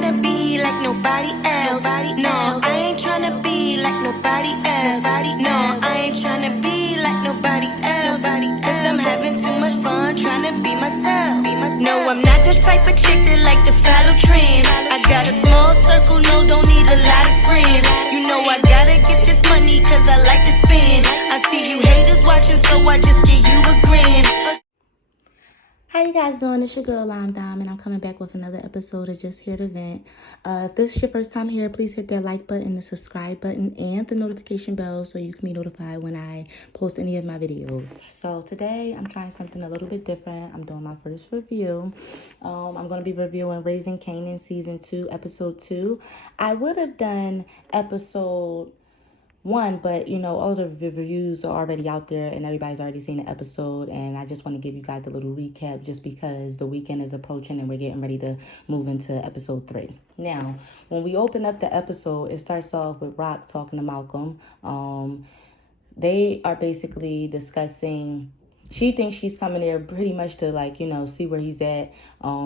tryna be like nobody else. No, I ain't tryna be like nobody else. No, I ain't tryna be like nobody else. Cause I'm having too much fun tryna be myself. No, I'm not the type of chick that like to follow trends. I got a small circle, no, don't need a lot of friends. You know I gotta get this money cause I like to spend. I see you haters watching, so I just give you a grin. How you guys doing? It's your girl Lime Dime, and I'm coming back with another episode of Just Here to Vent. If this is your first time here, please hit that like button, the subscribe button, and the notification bell so you can be notified when I post any of my videos. So today, I'm trying something a little bit different. I'm doing my first review. I'm going to be reviewing Raising Kanan Season 2, Episode 2. I would have done Episode 1, but all the reviews are already out there and everybody's already seen the episode, and I just want to give you guys a little recap just because the weekend is approaching and we're getting ready to move into episode 3. Now, when we open up the episode, it starts off with Rock talking to Malcolm. They are basically discussing. She thinks she's coming there pretty much to see where he's at.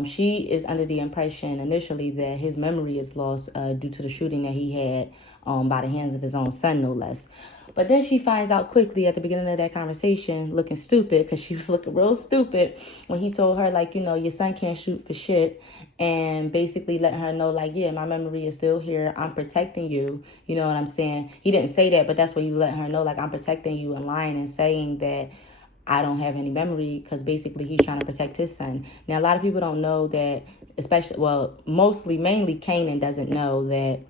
She is under the impression initially that his memory is lost due to the shooting that he had by the hands of his own son, no less. But then she finds out quickly at the beginning of that conversation, looking stupid, because she was looking real stupid when he told her, your son can't shoot for shit, and basically letting her know, yeah, my memory is still here. I'm protecting you. You know what I'm saying? He didn't say that, but that's what he let her know, I'm protecting you, and lying and saying that I don't have any memory, because basically he's trying to protect his son. Now, a lot of people don't know that, mainly Kanan doesn't know that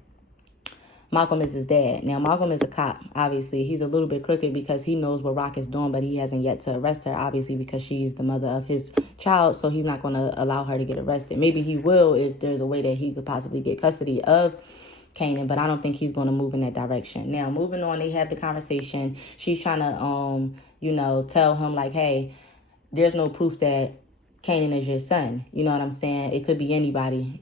Malcolm is his dad. Now, Malcolm is a cop, obviously. He's a little bit crooked because he knows what Rock is doing, but he hasn't yet to arrest her, obviously, because she's the mother of his child, so he's not going to allow her to get arrested. Maybe he will if there's a way that he could possibly get custody of Kanan, but I don't think he's going to move in that direction. Now, moving on, they have the conversation. She's trying to, tell him, hey, there's no proof that Kanan is your son. You know what I'm saying? It could be anybody,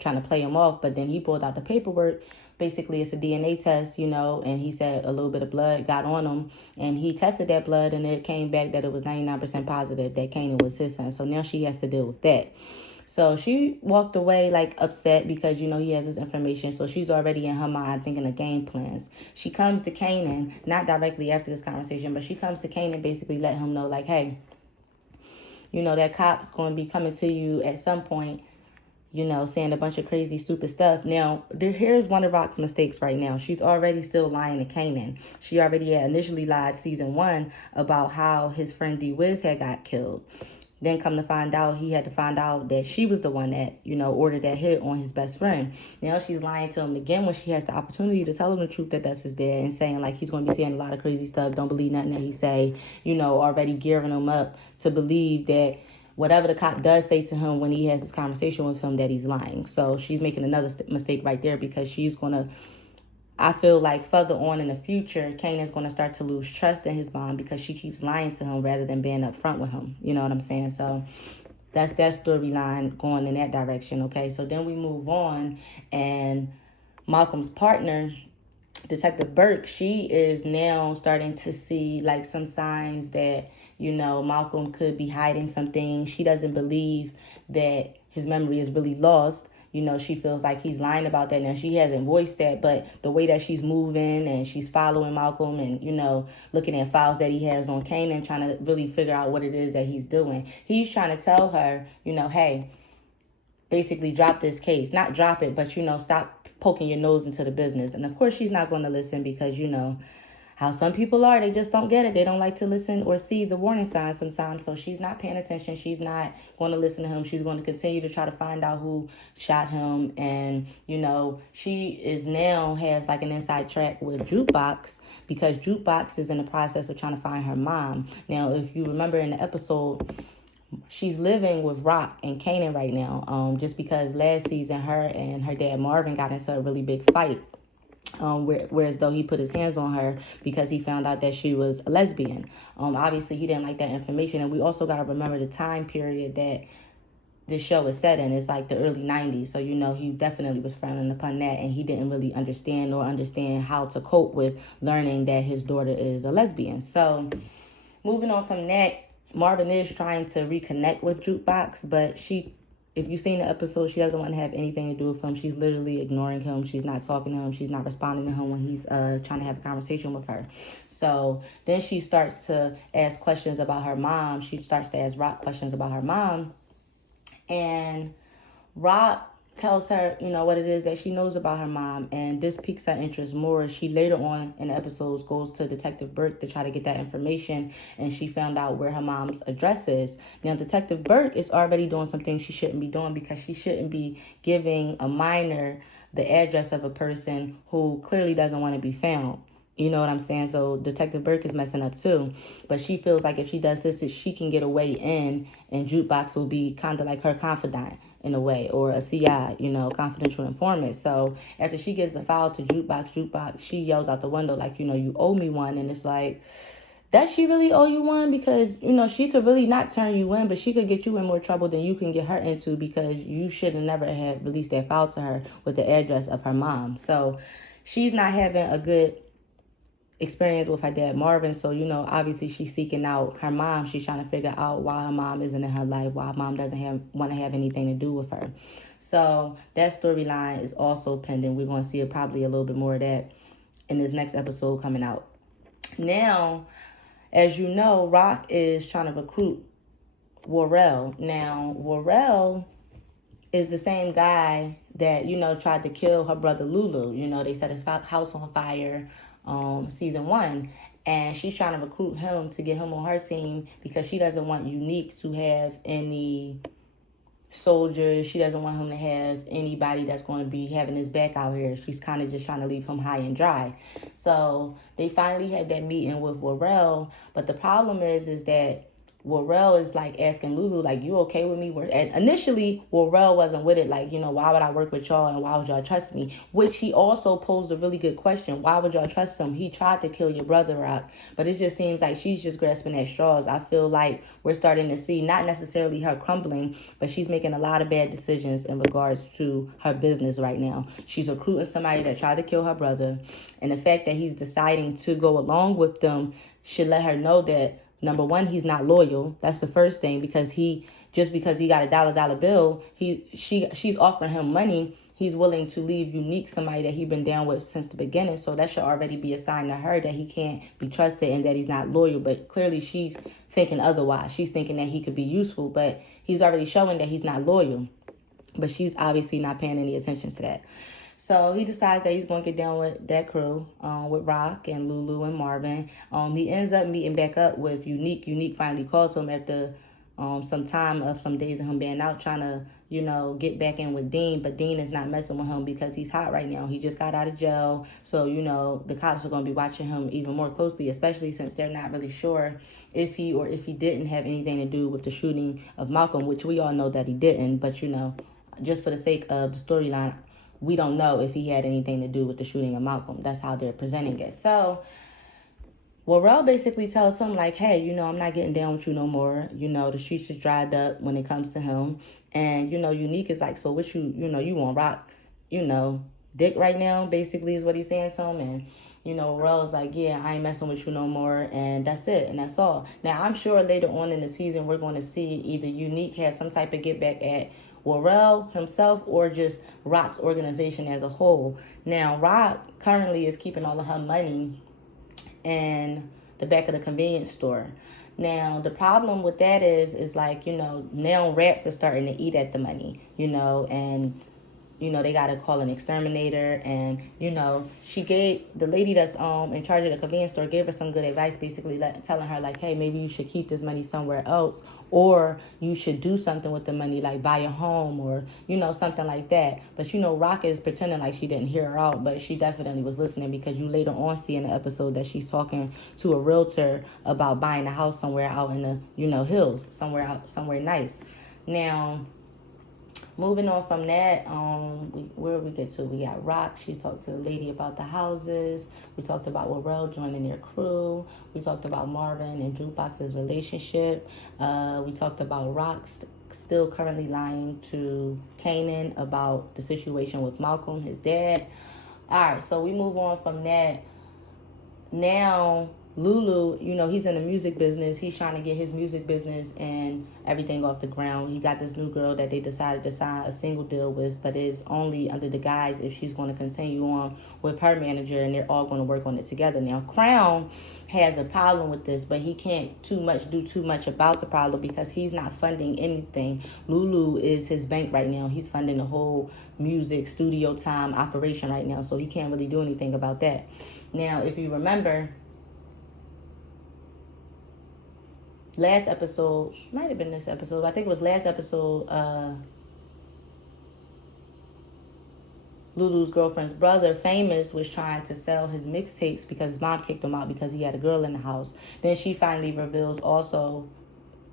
trying to play him off. But then he pulled out the paperwork. Basically, it's a DNA test, and he said a little bit of blood got on him. And he tested that blood, and it came back that it was 99% positive that Kanan was his son. So now she has to deal with that. So she walked away upset because, he has this information. So she's already in her mind thinking of game plans. She comes to Kanan, not directly after this conversation, but she comes to Kanan basically letting him know hey, that cop's going to be coming to you at some point, saying a bunch of crazy, stupid stuff. Now, here's one of Rock's mistakes right now. She's already still lying to Kanan. She already had initially lied season 1 about how his friend D-Wiz had got killed. Then come to find out, he had to find out that she was the one that, ordered that hit on his best friend. Now she's lying to him again when she has the opportunity to tell him the truth that that's his dad, and saying he's going to be saying a lot of crazy stuff. Don't believe nothing that he say, already gearing him up to believe that whatever the cop does say to him when he has this conversation with him, that he's lying. So she's making another mistake right there, because she's going to, I feel further on in the future, Kanan's going to start to lose trust in his mom because she keeps lying to him rather than being upfront with him. You know what I'm saying? So that's that storyline going in that direction, okay? So then we move on, and Malcolm's partner, Detective Burke, she is now starting to see some signs that, Malcolm could be hiding something. She doesn't believe that his memory is really lost. She feels like he's lying about that. Now, she hasn't voiced that, but the way that she's moving and she's following Malcolm and, looking at files that he has on Kanan, trying to really figure out what it is that he's doing. He's trying to tell her, hey, basically drop this case. Not drop it, but, stop poking your nose into the business. And, of course, she's not going to listen because, how some people are, they just don't get it. They don't like to listen or see the warning signs sometimes. So she's not paying attention. She's not going to listen to him. She's going to continue to try to find out who shot him. And, she is now has an inside track with Jukebox, because Jukebox is in the process of trying to find her mom. Now, if you remember in the episode, she's living with Rock and Kanan right now, just because last season her and her dad Marvin got into a really big fight. Whereas though he put his hands on her because he found out that she was a lesbian. Obviously, he didn't like that information. And we also got to remember the time period that this show is set in. It's the early 90s. So, he definitely was frowning upon that. And he didn't really understand how to cope with learning that his daughter is a lesbian. So, moving on from that, Marvin is trying to reconnect with Jukebox, but she if you've seen the episode, she doesn't want to have anything to do with him. She's literally ignoring him. She's not talking to him. She's not responding to him when he's trying to have a conversation with her. So then she starts to ask questions about her mom. She starts to ask Rock questions about her mom. And Rock tells her, what it is that she knows about her mom, and this piques her interest more. She later on in the episodes goes to Detective Burke to try to get that information, and she found out where her mom's address is. Now, Detective Burke is already doing something she shouldn't be doing, because she shouldn't be giving a minor the address of a person who clearly doesn't want to be found. You know what I'm saying? So Detective Burke is messing up too. But she feels like if she does this, she can get a way in, and Jukebox will be kind of like her confidant in a way, or a CI, confidential informant. So after she gives the file to Jukebox, she yells out the window like, you owe me one. And it's like, does she really owe you one? Because, she could really not turn you in, but she could get you in more trouble than you can get her into, because you should have never have released that file to her with the address of her mom. So she's not having a good experience with her dad Marvin. So obviously she's seeking out her mom. She's trying to figure out why her mom isn't in her life, why her mom doesn't want to have anything to do with her. So that storyline is also pending. We're going to see probably a little bit more of that in this next episode coming out. Now, as you know, Rock is trying to recruit Worrell. Now, Worrell is the same guy that tried to kill her brother Lulu. They set his house on fire season 1, and she's trying to recruit him to get him on her team, because she doesn't want Unique to have any soldiers. She doesn't want him to have anybody that's going to be having his back out here. She's kind of just trying to leave him high and dry. So they finally had that meeting with Worrell, but the problem is that Worrell is like asking Lulu, like, you okay with me? And initially, Worrell wasn't with it. Like, why would I work with y'all, and why would y'all trust me? Which he also posed a really good question. Why would y'all trust him? He tried to kill your brother, Rock. But it just seems like she's just grasping at straws. I feel like we're starting to see not necessarily her crumbling, but she's making a lot of bad decisions in regards to her business right now. She's recruiting somebody that tried to kill her brother. And the fact that he's deciding to go along with them should let her know that, number one, he's not loyal. That's the first thing, because because he got a dollar bill, she's offering him money. He's willing to leave Unique, somebody that he's been down with since the beginning. So that should already be a sign to her that he can't be trusted and that he's not loyal. But clearly she's thinking otherwise. She's thinking that he could be useful, but he's already showing that he's not loyal. But she's obviously not paying any attention to that. So he decides that he's going to get down with that crew, with Rock and Lulu and Marvin. He ends up meeting back up with Unique. Unique finally calls him after some time of some days of him being out, trying to, get back in with Dean. But Dean is not messing with him because he's hot right now. He just got out of jail. So, the cops are going to be watching him even more closely, especially since they're not really sure if he didn't have anything to do with the shooting of Malcolm, which we all know that he didn't. But, just for the sake of the storyline, we don't know if he had anything to do with the shooting of Malcolm. That's how they're presenting it. So Worrell basically tells him, like, hey, I'm not getting down with you no more. The streets is dried up when it comes to him. And, Unique is like, so what you want, Rock, dick right now, basically is what he's saying to him. And, Worrell's like, yeah, I ain't messing with you no more. And that's it. And that's all. Now, I'm sure later on in the season, we're going to see either Unique has some type of get back at Worrell himself, or just Rock's organization as a whole. Now, Rock currently is keeping all of her money in the back of the convenience store. Now, the problem with that is like, now rats are starting to eat at the money, and they got to call an exterminator. And, she gave the lady that's in charge of the convenience store, gave her some good advice, basically telling her, like, hey, maybe you should keep this money somewhere else, or you should do something with the money, like buy a home, or, something like that. But, Rock is pretending like she didn't hear her out, but she definitely was listening, because you later on see in the episode that she's talking to a realtor about buying a house somewhere out in the, hills, somewhere nice. Now, moving on from that, where we get to, we got Rock. She talks to the lady about the houses. We talked about Worrell joining their crew. We talked about Marvin and Jukebox's relationship. We talked about Rock still currently lying to Kanan about the situation with Malcolm, his dad. All right, so we move on from that. Now, Lulu, he's in the music business. He's trying to get his music business and everything off the ground. He got this new girl that they decided to sign a single deal with, but it's only under the guise if she's going to continue on with her manager, and they're all going to work on it together. Now, Crown has a problem with this, but he can't do too much about the problem because he's not funding anything. Lulu is his bank right now. He's funding the whole music studio time operation right now, so he can't really do anything about that. Now, if you remember, last episode, might have been this episode, I think it was last episode, Lulu's girlfriend's brother, Famous, was trying to sell his mixtapes because his mom kicked him out because he had a girl in the house. Then she finally reveals also,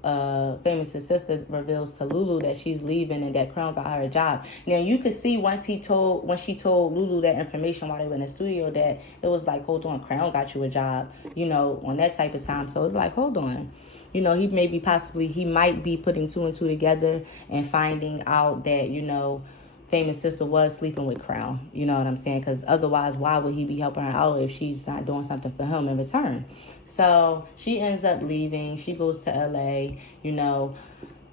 Famous's sister reveals to Lulu that she's leaving and that Crown got her a job. Now you could see when she told Lulu that information while they were in the studio that it was like, hold on, Crown got you a job, on that type of time. So it's like, hold on. He might be putting two and two together and finding out that, Famous sister was sleeping with Crown. You know what I'm saying? Because otherwise, why would he be helping her out if she's not doing something for him in return? So she ends up leaving. She goes to LA.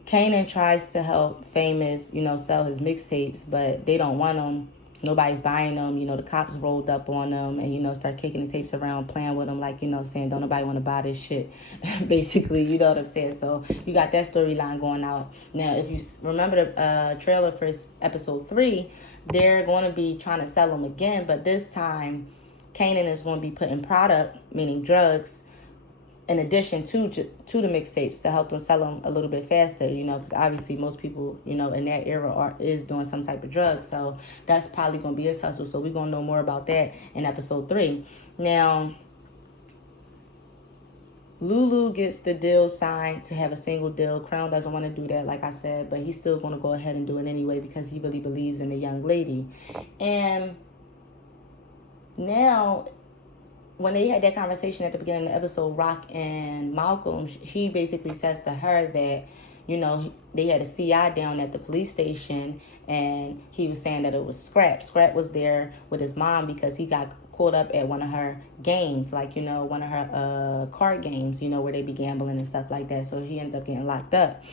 Kanan tries to help Famous, sell his mixtapes, but they don't want them. Nobody's buying them. The cops rolled up on them and, start kicking the tapes around, playing with them like, saying, don't nobody want to buy this shit. Basically, you know what I'm saying? So you got that storyline going out. Now, if you remember the trailer for episode 3, they're going to be trying to sell them again. But this time, Kanan is going to be putting product, meaning drugs, in addition to the mixtapes to help them sell them a little bit faster, because obviously most people, in that era is doing some type of drug. So that's probably going to be his hustle. So we're going to know more about that in episode 3. Now, Lulu gets the deal signed to have a single deal. Crown doesn't want to do that, like I said, but he's still going to go ahead and do it anyway because he really believes in the young lady. And now, when they had that conversation at the beginning of the episode, Rock and Malcolm, he basically says to her that, they had a CI down at the police station, and he was saying that it was Scrap. Scrap was there with his mom because he got caught up at one of her games, like, one of her card games, where they be gambling and stuff like that. So he ended up getting locked up.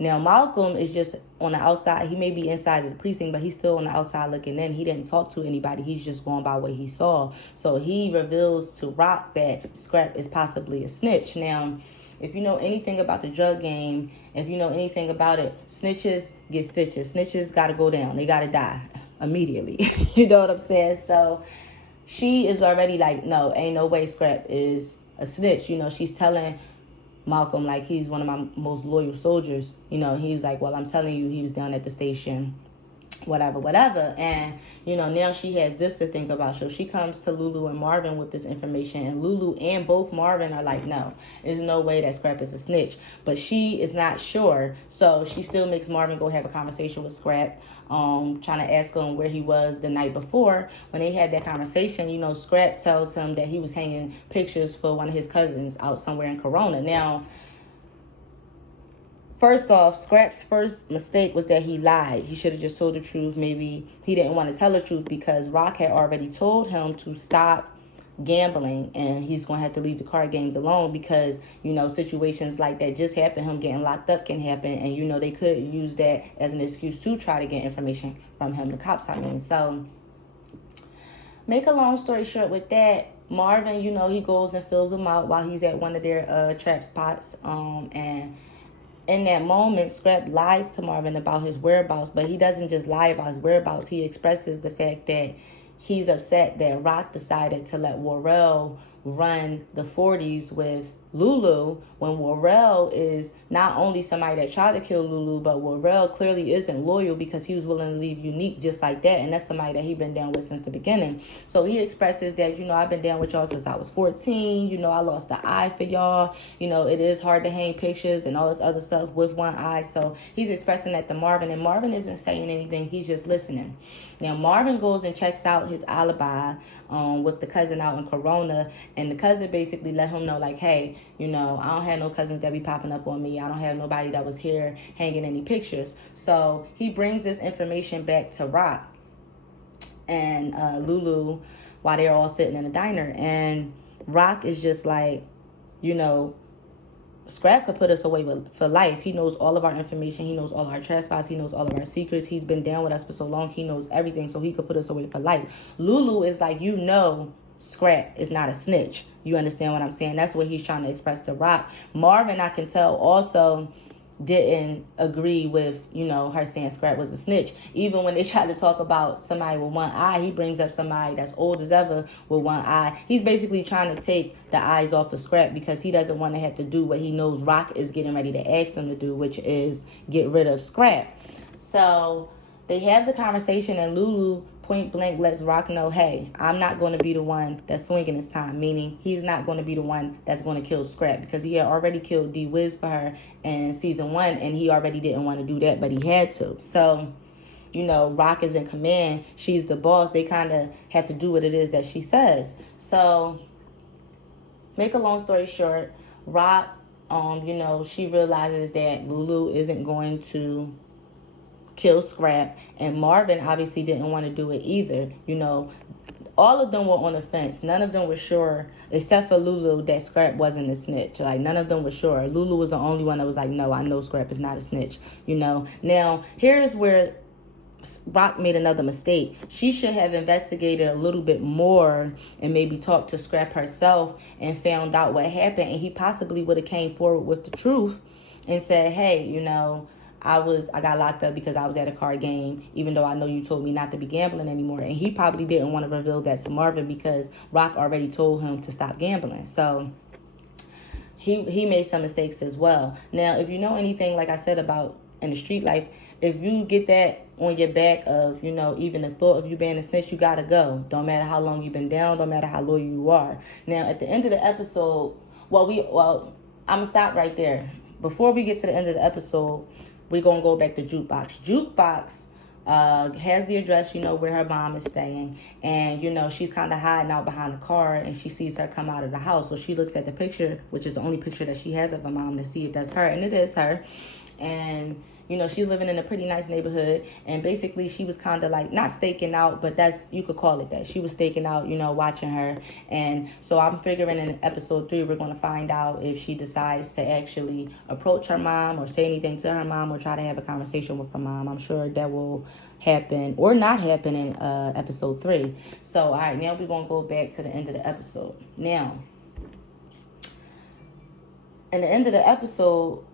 Now, Malcolm is just on the outside. He may be inside of the precinct, but he's still on the outside looking in. He didn't talk to anybody. He's just going by what he saw. So he reveals to Rock that Scrap is possibly a snitch. Now, if you know anything about the drug game, if you know anything about it, snitches get stitches. Snitches got to go down. They got to die immediately. You know what I'm saying? So she is already like, no, ain't no way Scrap is a snitch. She's telling Malcolm, like, he's one of my most loyal soldiers. He's like, well, I'm telling you, he was down at the station, whatever. And, now she has this to think about. So she comes to Lulu and Marvin with this information, and Lulu and both Marvin are like, no, there's no way that Scrap is a snitch. But she is not sure. So she still makes Marvin go have a conversation with Scrap, trying to ask him where he was the night before. When they had that conversation, Scrap tells him that he was hanging pictures for one of his cousins out somewhere in Corona. Now, first off, Scrap's first mistake was that he lied. He should have just told the truth. Maybe he didn't want to tell the truth because Rock had already told him to stop gambling, and he's going to have to leave the card games alone because, situations like that just happen. Him getting locked up can happen, and, they could use that as an excuse to try to get information from him, the cops, I mean. So, make a long story short with that, Marvin, he goes and fills him out while he's at one of their trap spots, and in that moment, Scrap lies to Marvin about his whereabouts, but he doesn't just lie about his whereabouts. He expresses the fact that he's upset that Rock decided to let Worrell run the 40s with Lulu when Worrell is not only somebody that tried to kill Lulu, but Worrell clearly isn't loyal because he was willing to leave Unique just like that, and that's somebody that he's been down with since the beginning. So he expresses that, I've been down with y'all since I was 14, I lost the eye for y'all, it is hard to hang pictures and all this other stuff with one eye. So he's expressing that to Marvin, and Marvin isn't saying anything, he's just listening. Now Marvin goes and checks out his alibi with the cousin out in Corona, and the cousin basically let him know, like, hey, I don't have no cousins that be popping up on me. I don't have nobody that was here hanging any pictures. So he brings this information back to Rock and Lulu while they're all sitting in a diner. And Rock is just like, Scrap could put us away for life. He knows all of our information. He knows all our trespasses. He knows all of our secrets. He's been down with us for so long. He knows everything, so he could put us away for life. Lulu is like, Scrap is not a snitch. You understand what I'm saying? That's what he's trying to express to Rock. Marvin, I can tell, also didn't agree with, her saying Scrap was a snitch. Even when they tried to talk about somebody with one eye, he brings up somebody that's old as ever with one eye. He's basically trying to take the eyes off of Scrap because he doesn't want to have to do what he knows Rock is getting ready to ask him to do, which is get rid of Scrap. So they have the conversation, and Lulu point blank lets Rock know, hey, I'm not going to be the one that's swinging this time, meaning he's not going to be the one that's going to kill Scrap, because he had already killed D-Wiz for her in season 1, and he already didn't want to do that, but he had to. So, Rock is in command. She's the boss. They kind of have to do what it is that she says. So, make a long story short, Rock, she realizes that Lulu isn't going to kill Scrap, and Marvin obviously didn't want to do it either. All of them were on the fence. None of them were sure, except for Lulu, that Scrap wasn't a snitch. Like, none of them were sure. Lulu was the only one that was like, no, I know Scrap is not a snitch. Now here's where Rock made another mistake. She should have investigated a little bit more and maybe talked to Scrap herself and found out what happened, and he possibly would have came forward with the truth and said, hey, I got locked up because I was at a card game, even though I know you told me not to be gambling anymore. And he probably didn't want to reveal that to Marvin because Rock already told him to stop gambling. So he made some mistakes as well. Now, if you know anything, like I said, about in the street life, if you get that on your back of, even the thought of you being a snitch, you got to go. Don't matter how long you've been down. Don't matter how loyal you are. Now, at the end of the episode, I'm going to stop right there. Before we get to the end of the episode, we're going to go back to Jukebox. Jukebox has the address, where her mom is staying. And, she's kind of hiding out behind the car, and she sees her come out of the house. So she looks at the picture, which is the only picture that she has of her mom, to see if that's her. And it is her. And, she's living in a pretty nice neighborhood. And basically, she was kind of like, not staking out, but you could call it that. She was staking out, watching her. And so I'm figuring in episode 3, we're going to find out if she decides to actually approach her mom or say anything to her mom or try to have a conversation with her mom. I'm sure that will happen or not happen in episode 3. So, all right, now we're going to go back to the end of the episode. Now, in the end of the episode,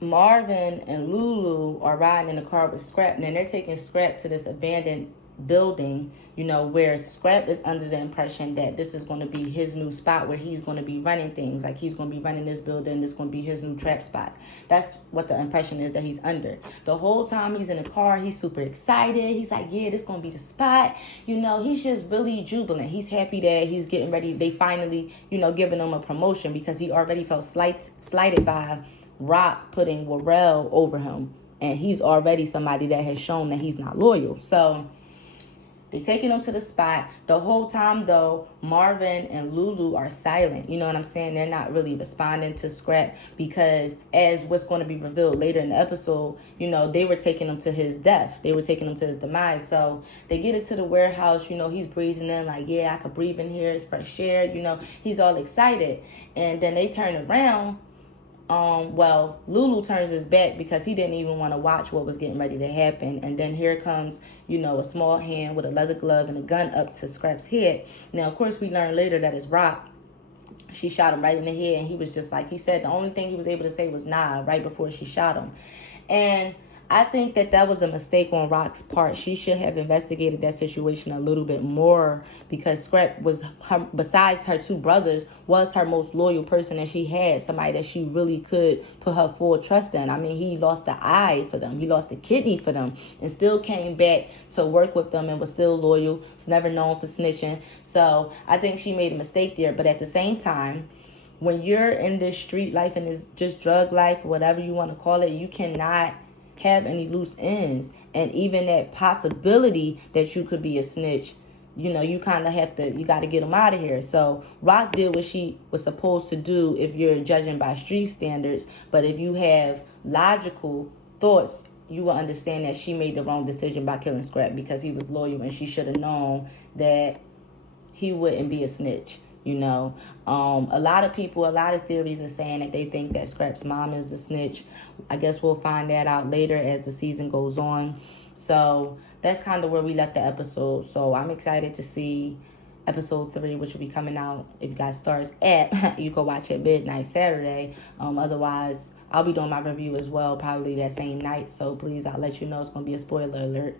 Marvin and Lulu are riding in the car with Scrap, and then they're taking Scrap to this abandoned building, where Scrap is under the impression that this is going to be his new spot where he's going to be running things. Like, he's going to be running this building. This is going to be his new trap spot. That's what the impression is that he's under. The whole time he's in the car, he's super excited. He's like, yeah, this is going to be the spot. He's just really jubilant. He's happy that he's getting ready. They finally, giving him a promotion, because he already felt slighted by Rock putting Warrell over him, and he's already somebody that has shown that he's not loyal. So they're taking him to the spot. The whole time, though, Marvin and Lulu are silent. You know what I'm saying? They're not really responding to Scrap, because as what's going to be revealed later in the episode, they were taking him to his death. They were taking him to his demise. So they get into the warehouse. He's breathing in like, yeah, I could breathe in here. It's fresh air. He's all excited. And then they turn around. Lulu turns his back because he didn't even want to watch what was getting ready to happen. And then here comes, a small hand with a leather glove and a gun up to Scrap's head. Now, of course, we learn later that it's Rock. She shot him right in the head, and he was just like, he said the only thing he was able to say was nah right before she shot him. And I think that was a mistake on Rock's part. She should have investigated that situation a little bit more, because Scrap was, besides her 2 brothers, was her most loyal person that she had, somebody that she really could put her full trust in. I mean, he lost the eye for them. He lost the kidney for them, and still came back to work with them and was still loyal. Was never known for snitching. So I think she made a mistake there. But at the same time, when you're in this street life and this just drug life, whatever you want to call it, you cannot have any loose ends. And even that possibility that you could be a snitch, you kind of you got to get them out of here. So Rock did what she was supposed to do if you're judging by street standards. But if you have logical thoughts, you will understand that she made the wrong decision by killing Scrap, because he was loyal, and she should have known that he wouldn't be a snitch. you know. A lot of people, a lot of theories are saying that they think that Scrap's mom is the snitch. I guess we'll find that out later as the season goes on. So that's kind of where we left the episode. So I'm excited to see episode 3, which will be coming out, if you guys starts at, you can watch it midnight Saturday. Otherwise, I'll be doing my review as well, probably that same night. So please, I'll let you know. It's going to be a spoiler alert.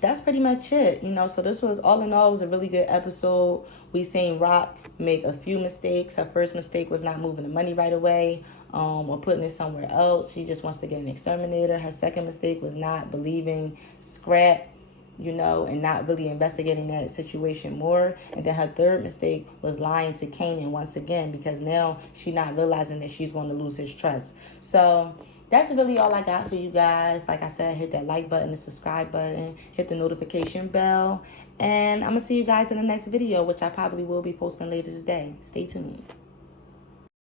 That's pretty much it, you know. So this was, all in all, was a really good episode. We seen Rock make a few mistakes. Her first mistake was not moving the money right away, or putting it somewhere else. She just wants to get an exterminator. Her second mistake was not believing Scrap, you know, and not really investigating that situation more. And then her third mistake was lying to Kanan once again, because now she's not realizing that she's going to lose his trust. So that's really all I got for you guys. Like I said, hit that like button, the subscribe button, hit the notification bell, and I'm going to see you guys in the next video, which I probably will be posting later today. Stay tuned.